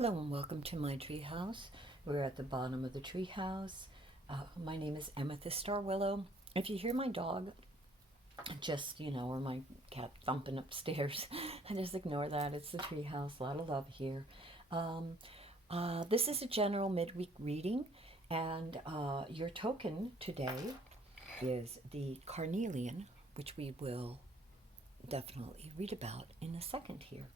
Hello and welcome to my treehouse. We're at the bottom of the treehouse. My name is Amethyst Starwillow. If you hear my dog, or my cat thumping upstairs, just ignore that. It's the treehouse. A lot of love here. Um, this is a general midweek reading, and your token today is the Carnelian, which we will definitely read about in a second here.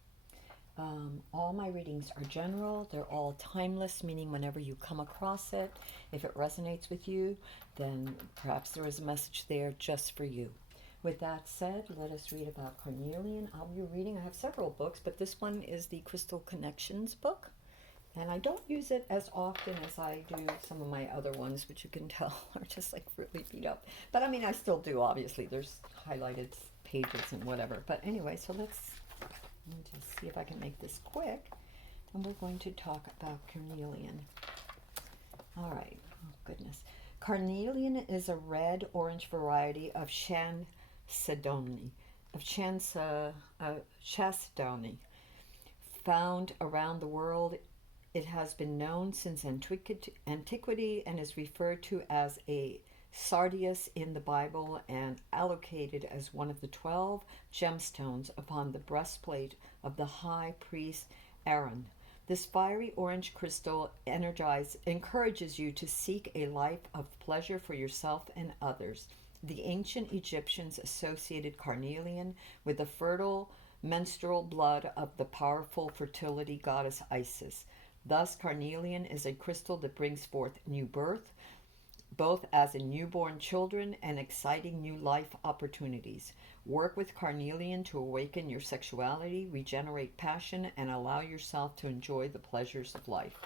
All my readings are general. They're all timeless, meaning whenever you come across it, if it resonates with you, then perhaps there is a message there just for you. With that said, let us read about Carnelian. I'll be reading, I have several books, but this one is the Crystal Connections book. And I don't use it as often as I do some of my other ones, which you can tell are just like really beat up. But I mean, I still do, obviously. There's highlighted pages and whatever. But anyway, so let me just see if I can make this quick. And we're going to talk about Carnelian. All right. Oh, goodness. Carnelian is a red-orange variety of Chassidoni, Chassidoni, found around the world. It has been known since antiquity and is referred to as a sardius in the Bible and allocated as one of the 12 gemstones upon the breastplate of the high priest Aaron. This fiery orange crystal encourages you to seek a life of pleasure for yourself and others. The ancient Egyptians associated carnelian with the fertile menstrual blood of the powerful fertility goddess Isis. Thus, carnelian is a crystal that brings forth new birth, both as in newborn children and exciting new life opportunities. Work with carnelian to awaken your sexuality, regenerate passion, and allow yourself to enjoy the pleasures of life.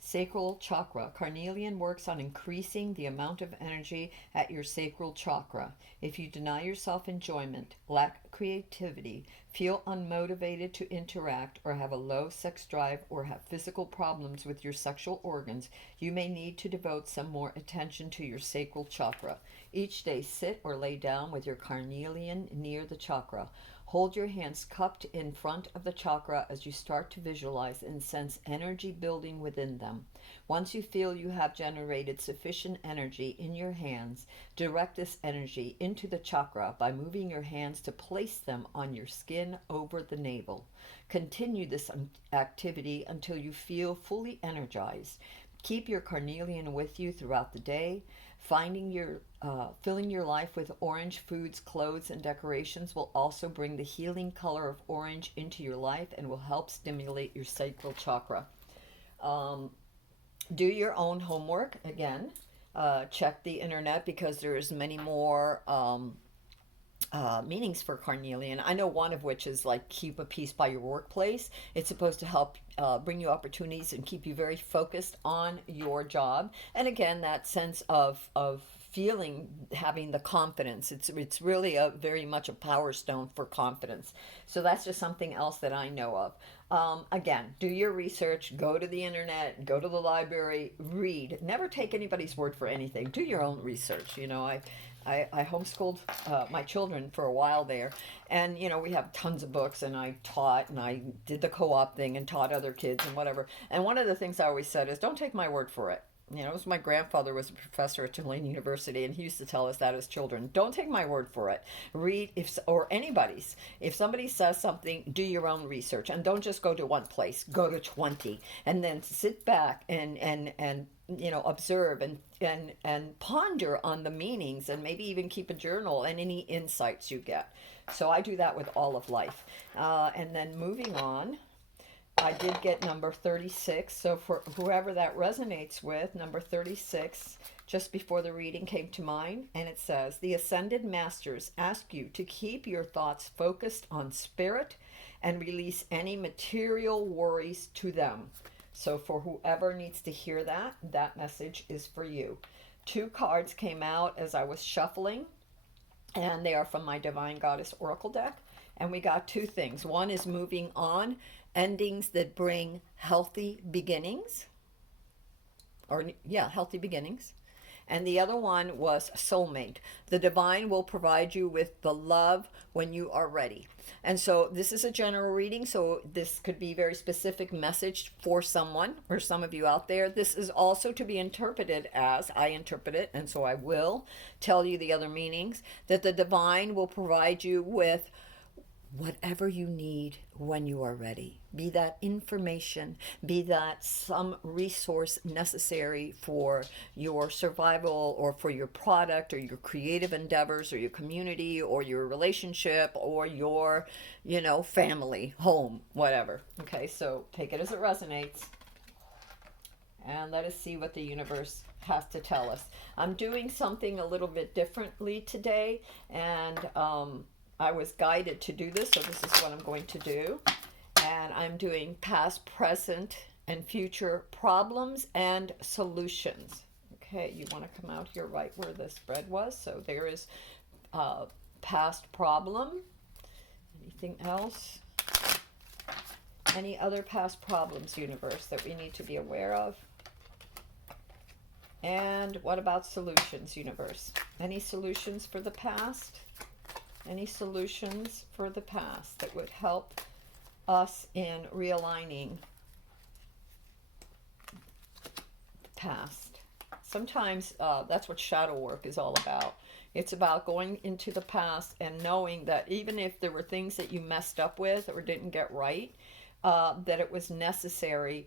Sacral chakra. Carnelian works on increasing the amount of energy at your sacral chakra. If you deny yourself enjoyment, lack creativity, feel unmotivated to interact, or have a low sex drive, or have physical problems with your sexual organs, you may need to devote some more attention to your sacral chakra. Each day, sit or lay down with your carnelian near the chakra. Hold your hands cupped in front of the chakra as you start to visualize and sense energy building within them. Once you feel you have generated sufficient energy in your hands, direct this energy into the chakra by moving your hands to place them on your skin over the navel. Continue this activity until you feel fully energized. Keep your carnelian with you throughout the day. Filling your life with orange foods, clothes, and decorations will also bring the healing color of orange into your life and will help stimulate your sacral chakra. Um, do your own homework again. Check the internet because there's many more meanings for carnelian. I know one of which is like keep a peace by your workplace. It's supposed to help bring you opportunities and keep you very focused on your job. And again, that sense of feeling, having the confidence. It's really a very much a power stone for confidence. So that's just something else that I know of. Again, do your research, go to the internet, go to the library, read. Never take anybody's word for anything. Do your own research. I homeschooled my children for a while there, and we have tons of books, and I taught, and I did the co-op thing and taught other kids and whatever. And one of the things I always said is, don't take my word for it. It was my grandfather was a professor at Tulane University, and he used to tell us that as children. Don't take my word for it. Read or anybody's. If somebody says something, do your own research, and don't just go to one place. Go to 20, and then sit back and observe and ponder on the meanings, and maybe even keep a journal and any insights you get. So I do that with all of life, and then moving on. I did get number 36, so for whoever that resonates with, number 36, just before the reading came to mind, and it says, the Ascended Masters ask you to keep your thoughts focused on spirit and release any material worries to them. So for whoever needs to hear that message is for you. 2 cards came out as I was shuffling, and they are from my Divine Goddess Oracle deck. And we got 2 things. One is moving on, endings that bring healthy beginnings. Healthy beginnings. And the other one was soulmate. The divine will provide you with the love when you are ready. And so this is a general reading, so this could be very specific message for someone or some of you out there. This is also to be interpreted as I interpret it, and so I will tell you the other meanings, that the divine will provide you with whatever you need when you are ready. Be that information, be that some resource necessary for your survival or for your product or your creative endeavors or your community or your relationship or your, family, home, whatever. Okay, so take it as it resonates and let us see what the universe has to tell us. I'm doing something a little bit differently today, and I was guided to do this, so this is what I'm going to do. And I'm doing past, present, and future problems and solutions. Okay, you want to come out here right where the spread was. So there is past problem. Anything else? Any other past problems, universe, that we need to be aware of? And what about solutions, universe? Any solutions for the past? Any solutions for the past that would help us in realigning the past? Sometimes that's what shadow work is all about. It's about going into the past and knowing that even if there were things that you messed up with or didn't get right, that it was necessary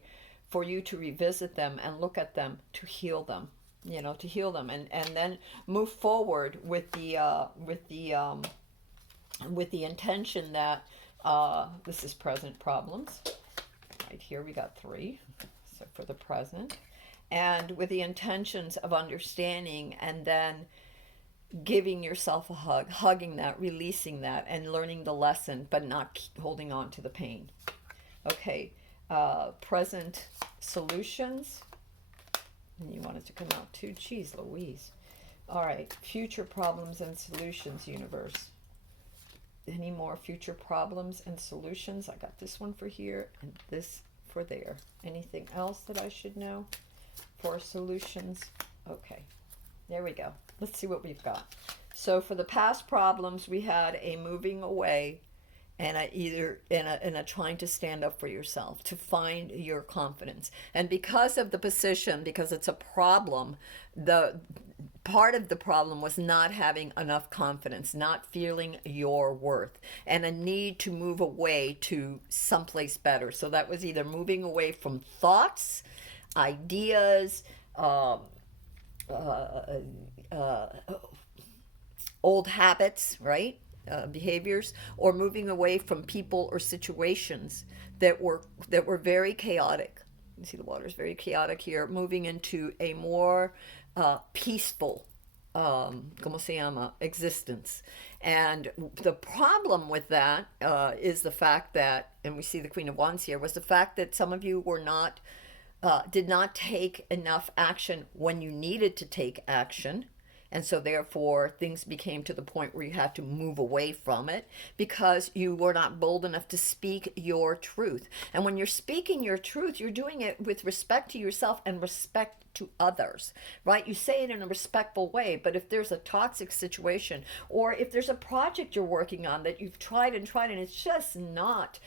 for you to revisit them and look at them to heal them, to heal them, and then move forward with the intention that this is present problems. Right here we got 3, so for the present. And with the intentions of understanding and then giving yourself a hug, hugging that, releasing that, and learning the lesson, but not holding on to the pain. Okay, present solutions. And you want it to come out too? Geez Louise. All right, future problems and solutions, universe. Any more future problems and solutions? I got this one for here and this for there. Anything else that I should know for solutions? Okay, there we go. Let's see what we've got. So for the past problems, we had a moving away and a trying to stand up for yourself, to find your confidence. And because of the position, because it's a problem, the part of the problem was not having enough confidence, not feeling your worth, and a need to move away to someplace better. So that was either moving away from thoughts, ideas, old habits, right? Behaviors, or moving away from people or situations that were very chaotic. You see the water is very chaotic here, moving into a more peaceful ¿cómo se llama? Existence. And the problem with that is the fact that, and we see the Queen of Wands here, was the fact that some of you were not did not take enough action when you needed to take action. And so therefore things became to the point where you had to move away from it because you were not bold enough to speak your truth. And when you're speaking your truth, you're doing it with respect to yourself and respect to others, right? You say it in a respectful way, but if there's a toxic situation or if there's a project you're working on that you've tried and it's just not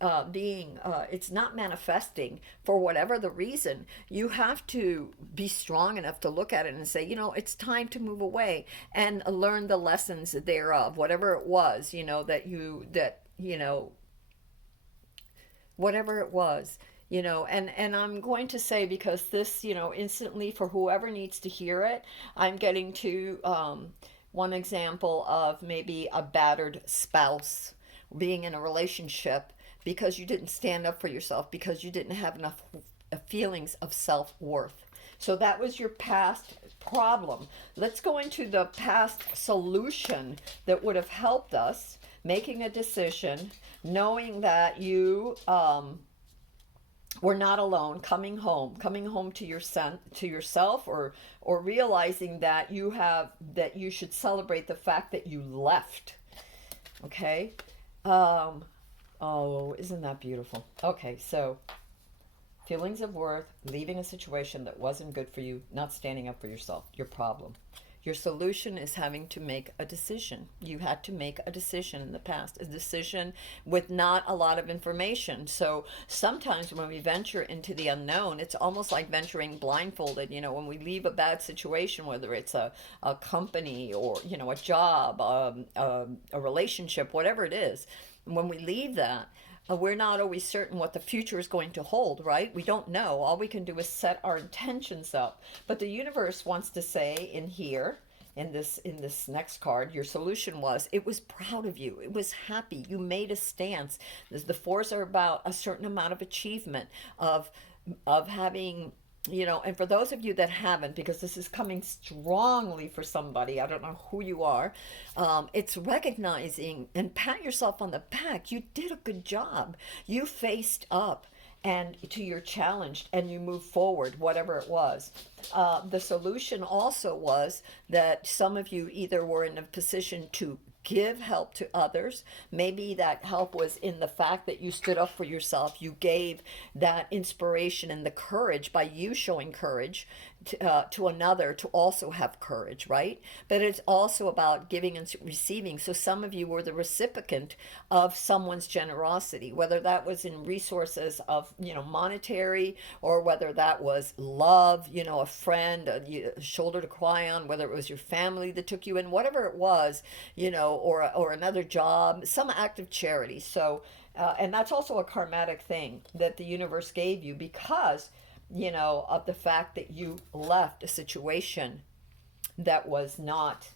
it's not manifesting for whatever the reason, you have to be strong enough to look at it and say, it's time to move away and learn the lessons thereof, whatever it was, whatever it was, and I'm going to say, because this, instantly for whoever needs to hear it, I'm getting to one example of maybe a battered spouse being in a relationship because you didn't stand up for yourself, because you didn't have enough feelings of self-worth. So that was your past problem. Let's go into the past solution that would have helped us making a decision, knowing that you were not alone, coming home to yourself, or realizing that you should celebrate the fact that you left. Okay. Oh, isn't that beautiful? Okay, so Feelings of worth, leaving a situation that wasn't good for you, not standing up for yourself, your problem. Your solution is having to make a decision. You had to make a decision in the past, a decision with not a lot of information. So sometimes when we venture into the unknown, it's almost like venturing blindfolded. When we leave a bad situation, whether it's a company or, a job, a relationship, whatever it is, when we leave that, we're not always certain what the future is going to hold, right? We don't know. All we can do is set our intentions up. But the universe wants to say in here, in this next card, your solution was it was proud of you. It was happy. You made a stance. The fours are about a certain amount of achievement, of having, and for those of you that haven't, because this is coming strongly for somebody, I don't know who you are, it's recognizing and pat yourself on the back. You did a good job. You faced up and to your challenge and you moved forward, whatever it was. The solution also was that some of you either were in a position to give help to others. Maybe that help was in the fact that you stood up for yourself. You gave that inspiration and the courage by you showing courage to another to also have courage, right? But it's also about giving and receiving. So some of you were the recipient of someone's generosity, whether that was in resources of, monetary, or whether that was love, a friend, a shoulder to cry on, whether it was your family that took you in, whatever it was, or another job, some act of charity. So, and that's also a karmatic thing that the universe gave you because of the fact that you left a situation that was not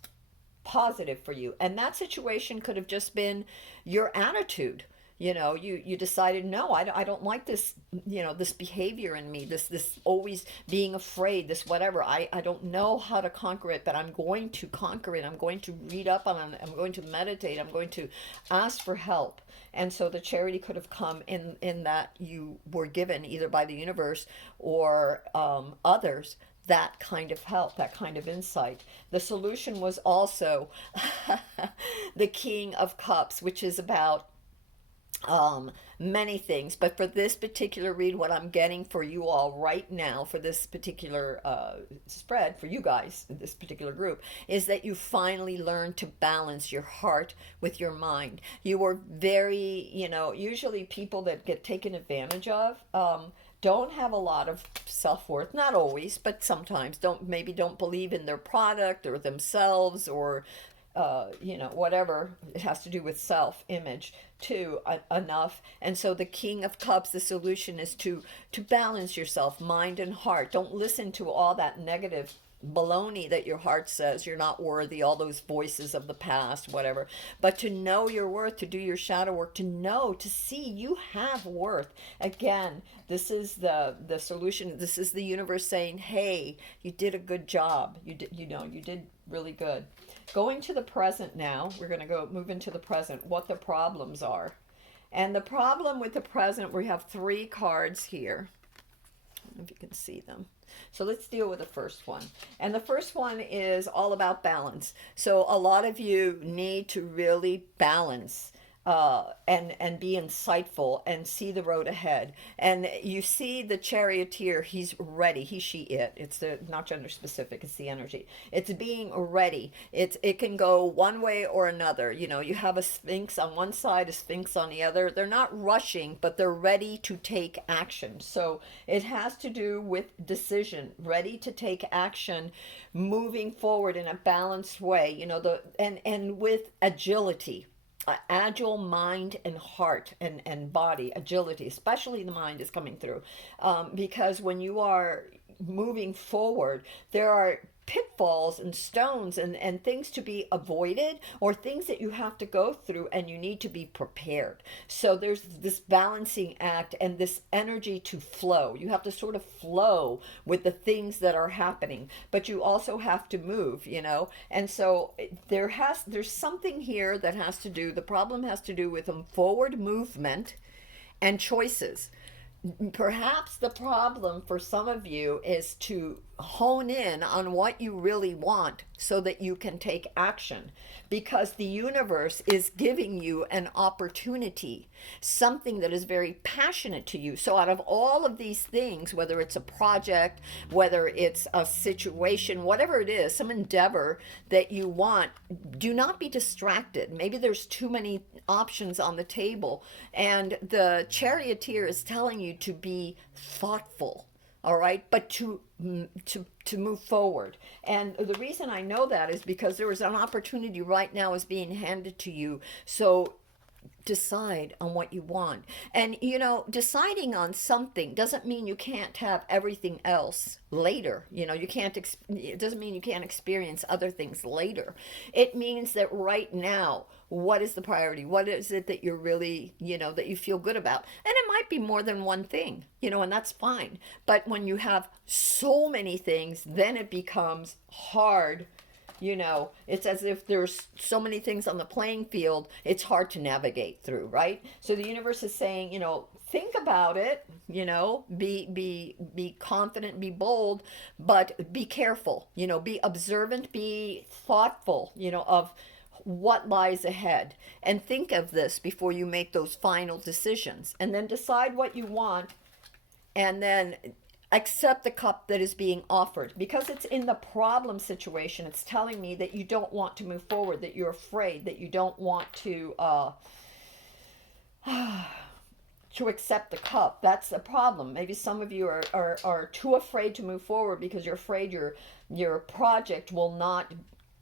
positive for you. And that situation could have just been your attitude. You decided, no, I don't like this, this behavior in me, this always being afraid, this whatever. I don't know how to conquer it, but I'm going to conquer it. I'm going to read up on it. I'm going to meditate. I'm going to ask for help. And so the charity could have come in that you were given either by the universe or others that kind of help, that kind of insight. The solution was also the King of Cups, which is about many things, but for this particular read, what I'm getting for you all right now, for this particular spread, for you guys, this particular group, is that you finally learn to balance your heart with your mind. You were very, usually people that get taken advantage of, don't have a lot of self-worth, not always, but sometimes don't believe in their product or themselves, or whatever it has to do with self-image too, enough. And so the King of Cups, the solution is to balance yourself, mind and heart. Don't listen to all that negative baloney that your heart says you're not worthy, all those voices of the past, whatever. But to know your worth, to do your shadow work, to see you have worth. Again, this is the solution. This is the universe saying, hey, you did a good job. You did really good. Going to the present now, we're going to move into the present, what the problems are. And the problem with the present, we have 3 cards here. I don't know if you can see them. So let's deal with the first one. And the first one is all about balance. So a lot of you need to really balance and be insightful and see the road ahead. And you see the charioteer, he's ready. He, she, it. It's not gender specific, it's the energy. It's being ready. It can go one way or another. You have a sphinx on one side, a sphinx on the other. They're not rushing, but they're ready to take action. So it has to do with decision, ready to take action, moving forward in a balanced way, and with agility. Agile mind and heart and body, agility, especially the mind is coming through. Because when you are moving forward, there are pitfalls and stones and things to be avoided, or things that you have to go through, and you need to be prepared. So there's this balancing act and this energy to flow. You have to sort of flow with the things that are happening, but you also have to move, and so there's something here that has to do, the problem has to do with forward movement and choices. Perhaps the problem for some of you is to hone in on what you really want so that you can take action, because the universe is giving you an opportunity, something that is very passionate to you. So out of all of these things, whether it's a project, whether it's a situation, whatever it is, some endeavor that you want, do not be distracted. Maybe there's too many options on the table, and the charioteer is telling you to be thoughtful, all right, but to move forward. And the reason I know that is because there is an opportunity right now is being handed to you. So decide on what you want. And deciding on something doesn't mean you can't have everything else later. You can't it doesn't mean you can't experience other things later. It means that right now, what is the priority? What is it that you're really, that you feel good about? And it might be more than one thing, and that's fine. But when you have so many things, then it becomes hard. It's as if there's so many things on the playing field, it's hard to navigate through, right? So the universe is saying, think about it, be confident, be bold, but be careful, be observant, be thoughtful, of what lies ahead. And think of this before you make those final decisions. And then decide what you want, and then accept the cup that is being offered, because it's in the problem situation. It's telling me that you don't want to move forward, that you're afraid, that you don't want to to accept the cup. That's the problem. Maybe some of you are too afraid to move forward because you're afraid your project will not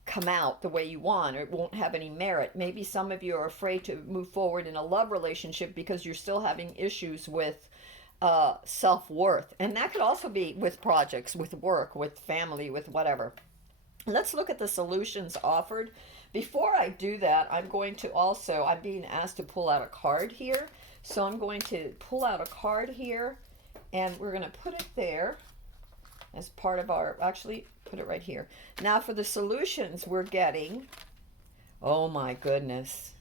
come out the way you want, or it won't have any merit. Maybe some of you are afraid to move forward in a love relationship because you're still having issues with self-worth. And that could also be with projects, with work, with family, with whatever. Let's look at the solutions offered. Before I do that, I'm being asked to pull out a card here. So I'm going to pull out a card here, and we're going to put it there as part of actually put it right here. Now for the solutions we're getting, oh my goodness.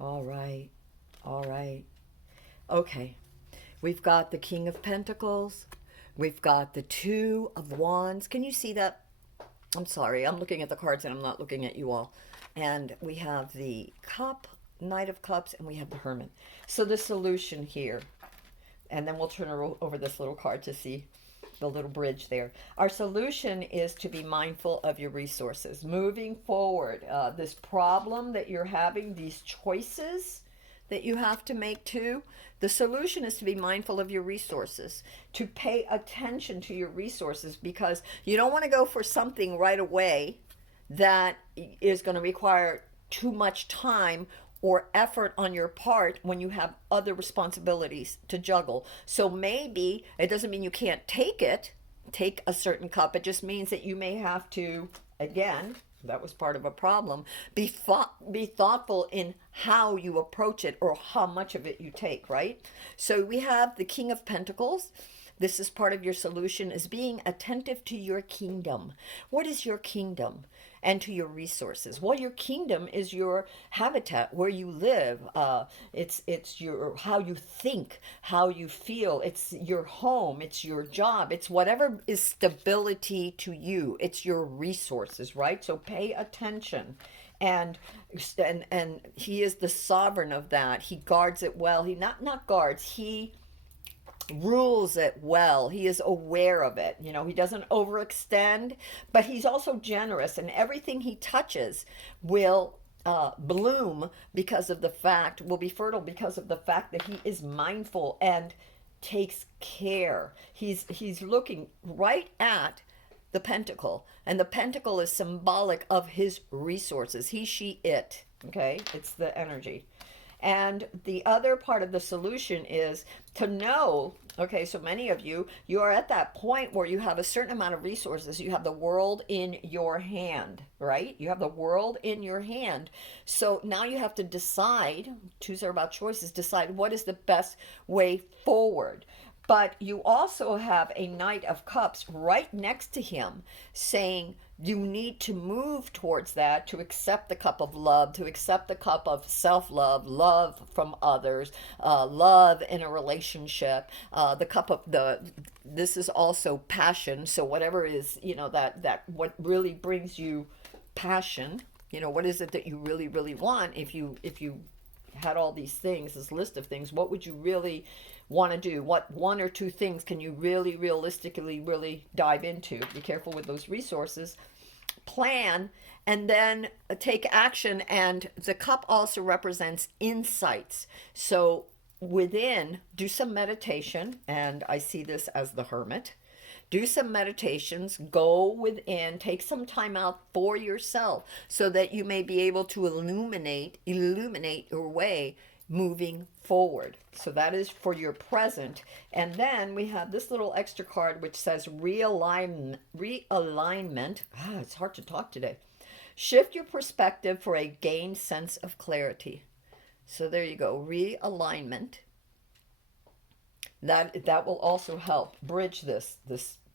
All right. All right. Okay. We've got the King of Pentacles. We've got the Two of Wands. Can you see that? I'm sorry. I'm looking at the cards and I'm not looking at you all. And we have the Cup, Knight of Cups, and we have the Hermit. So the solution here, and then we'll turn over this little card to see the little bridge there. Our solution is to be mindful of your resources. Moving forward, this problem that you're having, these choices that you have to make too, the solution is to be mindful of your resources, to pay attention to your resources, because you don't want to go for something right away that is going to require too much time or effort on your part when you have other responsibilities to juggle. So maybe it doesn't mean you can't take a certain cup. It just means that you may have to, again, that was part of a problem, be thoughtful in how you approach it or how much of it you take, right? So we have the King of Pentacles. This is part of your solution, is being attentive to your kingdom. What is your kingdom? And to your resources. Well, your kingdom is your habitat, where you live. It's your how you think, how you feel. It's your home. It's your job. It's whatever is stability to you. It's your resources, right? So pay attention. And he is the sovereign of that. He guards it well. He not guards. He rules it well. He is aware of it. He doesn't overextend, but he's also generous, and everything he touches will bloom will be fertile because of the fact that he is mindful and takes care. He's looking right at the pentacle, and the pentacle is symbolic of his resources. He, she, it. Okay, it's the energy. And the other part of the solution is to know, okay, so many of you are at that point where you have a certain amount of resources. You have the world in your hand, right? You have the world in your hand. So now you have to decide, choose are about choices, decide what is the best way forward. But you also have a Knight of Cups right next to him saying you need to move towards that, to accept the cup of love, to accept the cup of self-love, love from others, love in a relationship, the cup of the, this is also passion. So whatever is, that what really brings you passion, what is it that you really, really want? If you had all these things, this list of things, what would you really want to do? What one or two things can you really realistically really dive into? Be careful with those resources. Plan and then take action. And the cup also represents insights. So within, do some meditation, and I see this as the hermit. Do some meditations, go within, take some time out for yourself so that you may be able to illuminate your way moving forward. So that is for your present. And then we have this little extra card which says realignment. It's hard to talk today. Shift your perspective for a gained sense of clarity. So there you go, realignment. That will also help bridge this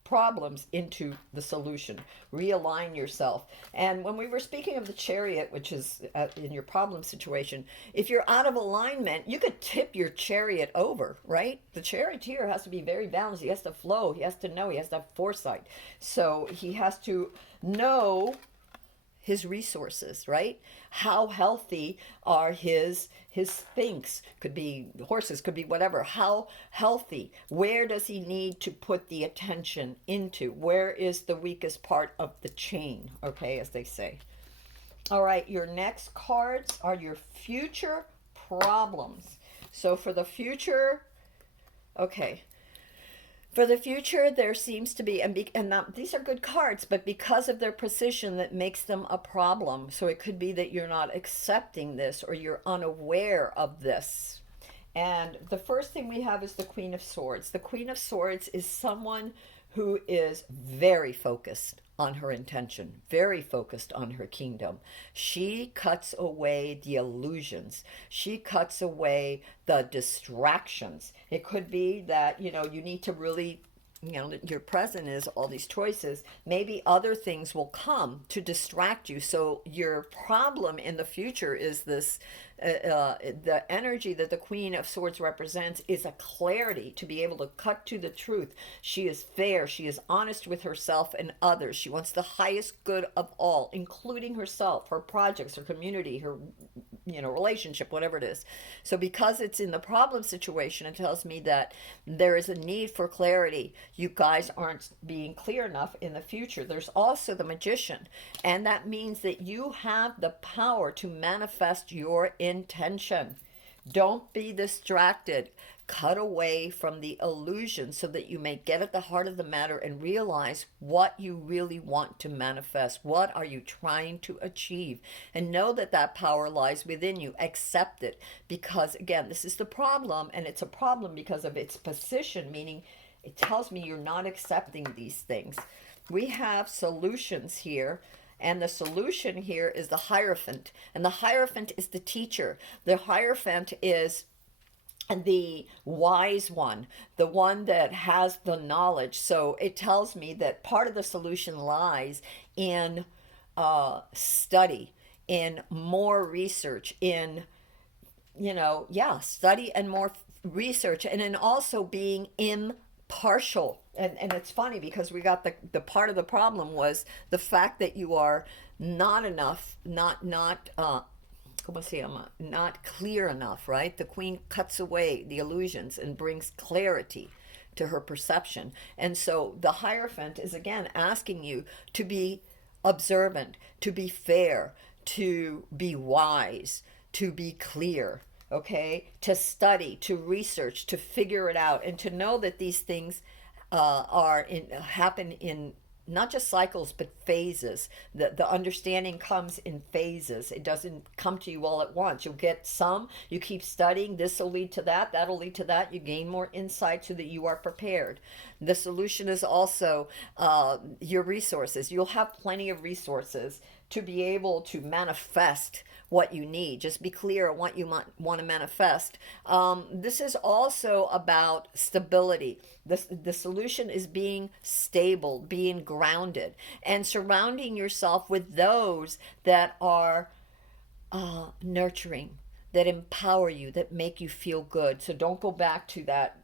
problems into the solution. Realign yourself. And when we were speaking of the Chariot, which is in your problem situation, if you're out of alignment, you could tip your Chariot over, right? The charioteer has to be very balanced. He has to flow. He has to know. He has to have foresight. So he has to know his resources, right? How healthy are his things? Could be horses, could be whatever. How healthy? Where does he need to put the attention into? Where is the weakest part of the chain? Okay, as they say. All right, your next cards are your future problems. So for the future, okay. For the future, there seems to be, these are good cards, but because of their precision, that makes them a problem. So it could be that you're not accepting this or you're unaware of this. And the first thing we have is the Queen of Swords. The Queen of Swords is someone who is very focused on her intention, very focused on her kingdom. She cuts away the illusions. She cuts away the distractions. It could be that, you need to really, your present is all these choices. Maybe other things will come to distract you. So your problem in the future is this, the energy that the Queen of Swords represents is a clarity to be able to cut to the truth. She is fair. She is honest with herself and others. She wants the highest good of all, including herself, her projects, her community, her relationship, whatever it is. So because it's in the problem situation, it tells me that there is a need for clarity. You guys aren't being clear enough in the future. There's also the Magician, and that means that you have the power to manifest your intention. Don't be distracted. Cut away from the illusion so that you may get at the heart of the matter and realize what you really want to manifest. What are you trying to achieve? And know that that power lies within you. Accept it, because again, this is the problem, and it's a problem because of its position, meaning it tells me you're not accepting these things. We have solutions here. And the solution here is the Hierophant. And the Hierophant is the teacher. The Hierophant is the wise one, the one that has the knowledge. So it tells me that part of the solution lies in study, in more research, in, study and more research, and in also being impartial. And it's funny because we got the part of the problem was the fact that you are not enough, not clear enough, right? The Queen cuts away the illusions and brings clarity to her perception. And so the Hierophant is again asking you to be observant, to be fair, to be wise, to be clear, okay? To study, to research, to figure it out, and to know that these things happen in not just cycles but phases. The understanding comes in phases. It doesn't come to you all at once. You'll get some, you keep studying, this will lead to that, that'll lead to that, you gain more insight so that you are prepared. The solution is also your resources. You'll have plenty of resources to be able to manifest what you need. Just be clear on what you want to manifest. This is also about stability. The solution is being stable, being grounded, and surrounding yourself with those that are nurturing, that empower you, that make you feel good. So don't go back to that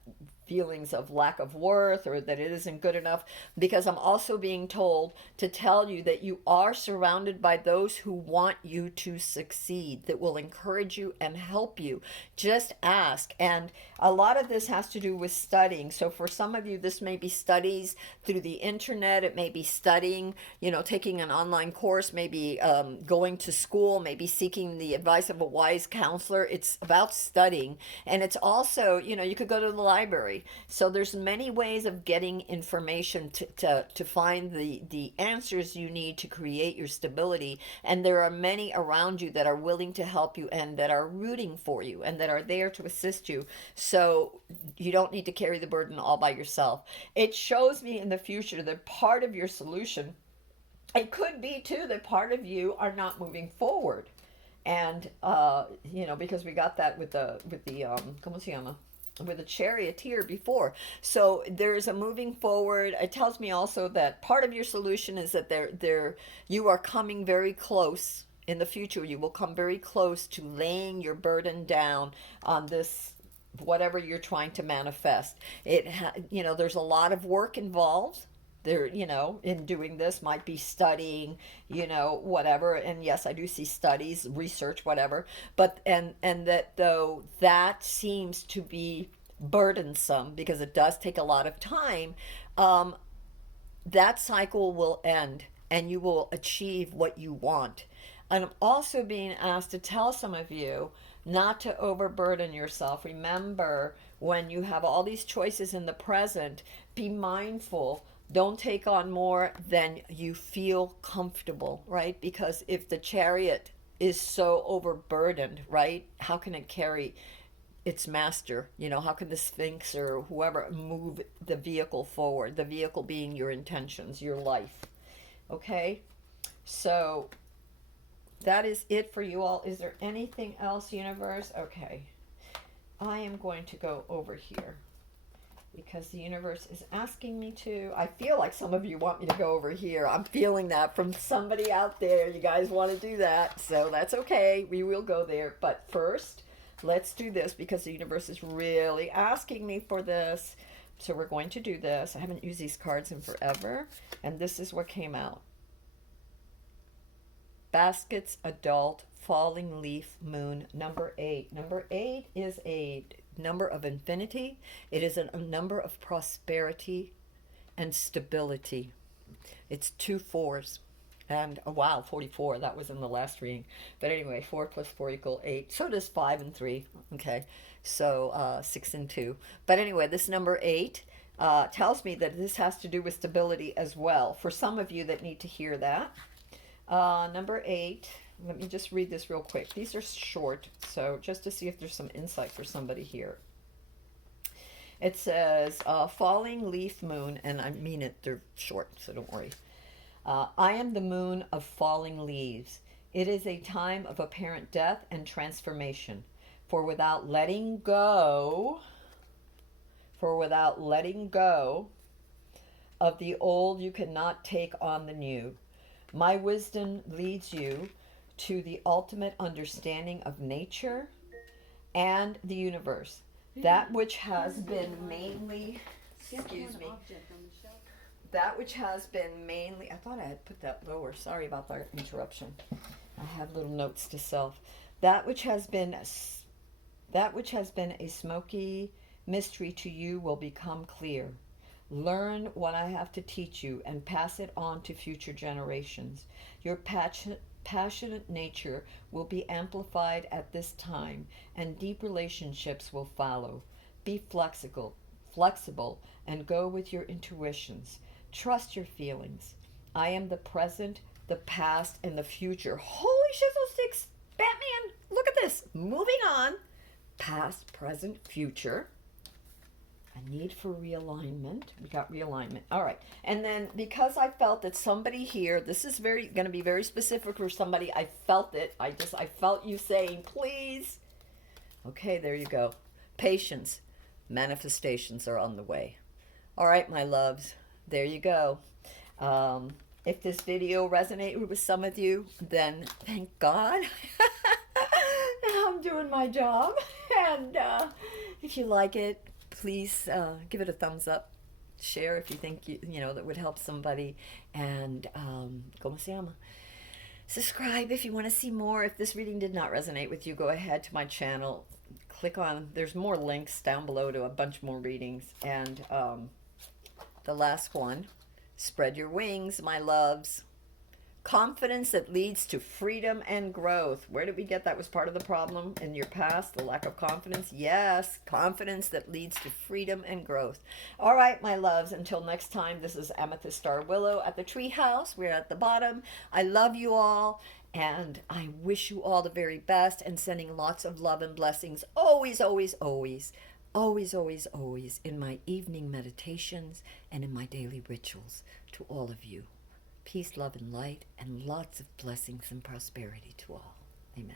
feelings of lack of worth or that it isn't good enough, because I'm also being told to tell you that you are surrounded by those who want you to succeed, that will encourage you and help you. Just ask. And a lot of this has to do with studying. So for some of you, this may be studies through the internet. It may be studying, taking an online course, maybe going to school, maybe seeking the advice of a wise counselor. It's about studying. And it's also, you could go to the library. So there's many ways of getting information to find the answers you need to create your stability. And there are many around you that are willing to help you and that are rooting for you and that are there to assist you. So you don't need to carry the burden all by yourself. It shows me in the future that part of your solution, it could be too that part of you are not moving forward. And because we got that with the ¿cómo se llama? With a charioteer before. So there's a moving forward. It tells me also that part of your solution is that you are coming very close. In the future, you will come very close to laying your burden down on this, whatever you're trying to manifest. There's a lot of work involved there, in doing this. Might be studying, whatever. And yes, I do see studies, research, whatever. But and that, though that seems to be burdensome because it does take a lot of time, that cycle will end and you will achieve what you want. And I'm also being asked to tell some of you not to overburden yourself. Remember, when you have all these choices in the present, be mindful. Don't take on more than you feel comfortable, right? Because if the chariot is so overburdened, right, how can it carry its master? How can the Sphinx or whoever move the vehicle forward? The vehicle being your intentions, your life. Okay? So that is it for you all. Is there anything else, universe? Okay. I am going to go over here, because the universe is asking me to. I feel like some of you want me to go over here. I'm feeling that from somebody out there. You guys want to do that, so that's okay. We will go there. But first, let's do this because the universe is really asking me for this. So we're going to do this. I haven't used these cards in forever, and this is what came out. Baskets, adult, falling leaf, moon, number 8. Number 8 is a number of infinity. It is a number of prosperity and stability. It's 2 4s. And wow, 44. That was in the last reading. But anyway, 4 plus 4 equals 8. So does 5 and 3. Okay, so 6 and 2. But anyway, this number 8 tells me that this has to do with stability as well. For some of you that need to hear that. Number 8. Let me just read this real quick. These are short, so just to see if there's some insight for somebody here. It says, falling leaf moon, and I mean it, they're short, so don't worry. I am the moon of falling leaves. It is a time of apparent death and transformation. For without letting go of the old, you cannot take on the new. My wisdom leads you to the ultimate understanding of nature and the universe. That which has been mainly, that which has been mainly, I thought I had put that lower. Sorry about that interruption. I have little notes to self. That which has been a smoky mystery to you will become clear. Learn what I have to teach you and pass it on to future generations. Your passionate nature will be amplified at this time, and deep relationships will follow. Be flexible, and go with your intuitions. Trust your feelings. I am the present, the past, and the future. Holy shizzle sticks! Batman, look at this. Moving on. Past, present, future. A need for realignment. We got realignment. All right. And then because I felt that somebody here, this is very going to be very specific for somebody. I felt it. I felt you saying, please. Okay, there you go. Patience. Manifestations are on the way. All right, my loves. There you go. If this video resonated with some of you, then thank God. I'm doing my job. And if you like it, please give it a thumbs up. Share if you think that would help somebody. And como se llama? Subscribe if you want to see more. If this reading did not resonate with you, go ahead to my channel. Click on, there's more links down below to a bunch more readings. And the last one, spread your wings, my loves. Confidence that leads to freedom and growth. Where did we get that was part of the problem in your past? The lack of confidence? Yes, confidence that leads to freedom and growth. All right, my loves, until next time, this is Amethyst Star Willow at the tree house. We're at the bottom. I love you all, and I wish you all the very best, and sending lots of love and blessings always, always, always, always, always, always in my evening meditations and in my daily rituals to all of you. Peace, love, and light, and lots of blessings and prosperity to all. Amen.